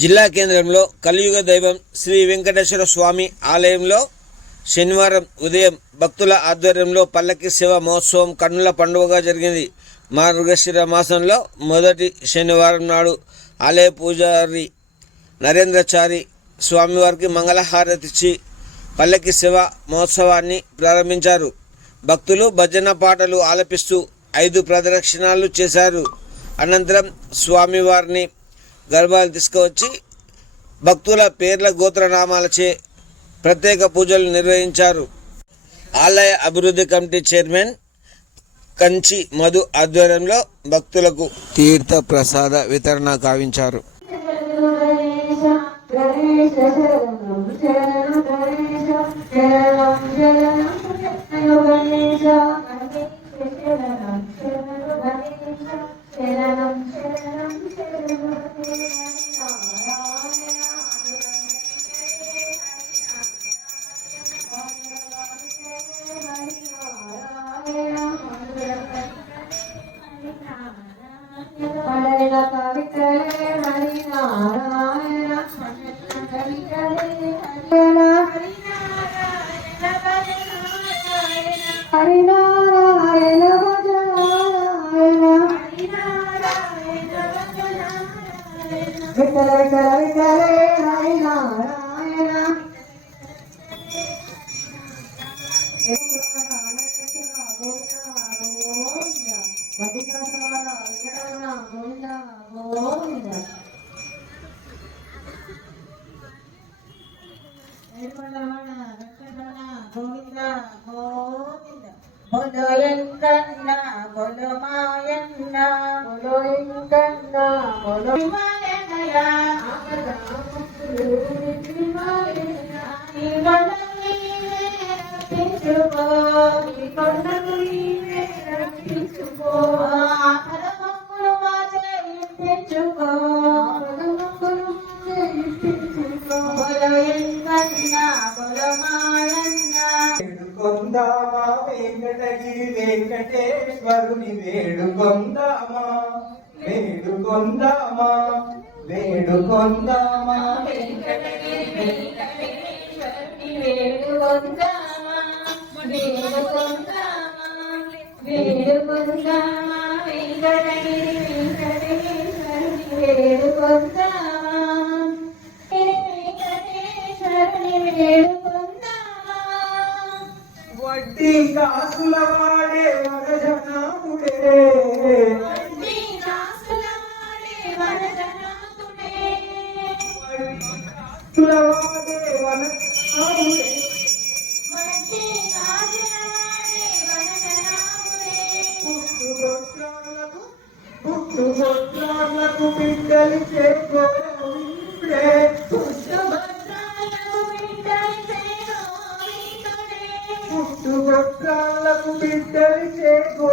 జిల్లా కేంద్రంలో కలియుగ దైవం శ్రీ వెంకటేశ్వర స్వామి ఆలయంలో శనివారం ఉదయం భక్తుల ఆధ్వర్యంలో పల్లకి సేవ మహోత్సవం కన్నుల పండుగగా జరిగింది. మార్గశిర మాసంలో మొదటి శనివారం నాడు ఆలయ పూజారి నరేంద్రచారి స్వామివారికి మంగళహారతిచ్చి పల్లకి సేవ మహోత్సవాన్ని ప్రారంభించారు. భక్తులు భజన పాటలు ఆలపిస్తూ 5 ప్రదక్షిణాలు చేశారు. అనంతరం స్వామివారిని గర్భాలు తీసుకువచ్చి భక్తుల పేర్ల గోత్రనామాలచే ప్రత్యేక పూజలు నిర్వహించారు. ఆలయ అభివృద్ధి కమిటీ చైర్మన్ కంచి మధు ఆధ్వర్యంలో భక్తులకు తీర్థ ప్రసాద వితరణ గావించారు. బోలో ఎంకన్న బోలో మాయన్న బోలో ఎంకన్న బోలో మాయన్న రక్షించుకో ఈ కొండకు రక్షించుకో ఆపదములు మాచే ఇప్పించుకో బోలో ఎంకన్న బోలో మాయన్న వేడుకొందామా వెంకటగిరి వెంకటేశ్వరుని వేడుకొందామా వేడుకొందామా వేడుకొందామా వెంకటగిరి వెంకటేశ్వరుని వేడుకొందామా వేడుకొందామా వేడుకొందామా వెంకటగిరి వెంకటేశ్వరుని వేడుకొందామా వెంకటేశ్వరుని వేడుకొందామా వడ్డీ కాసుల వాడే వరజనాముడే వడ్డీ కాసుల వాడే వరజనాముడే కాసుల వాడే వరజనాముడే వడ్డీ కాసుల వాడే వరజనాముడే పుట్టుగొట్రాలకు బిడ్డలు చేకోవిందే పుట్టుగొట్రాలకు బిడ్డలు చేకోవిందే పుట్టుగొట్రాలకు బిడ్డలు చేకో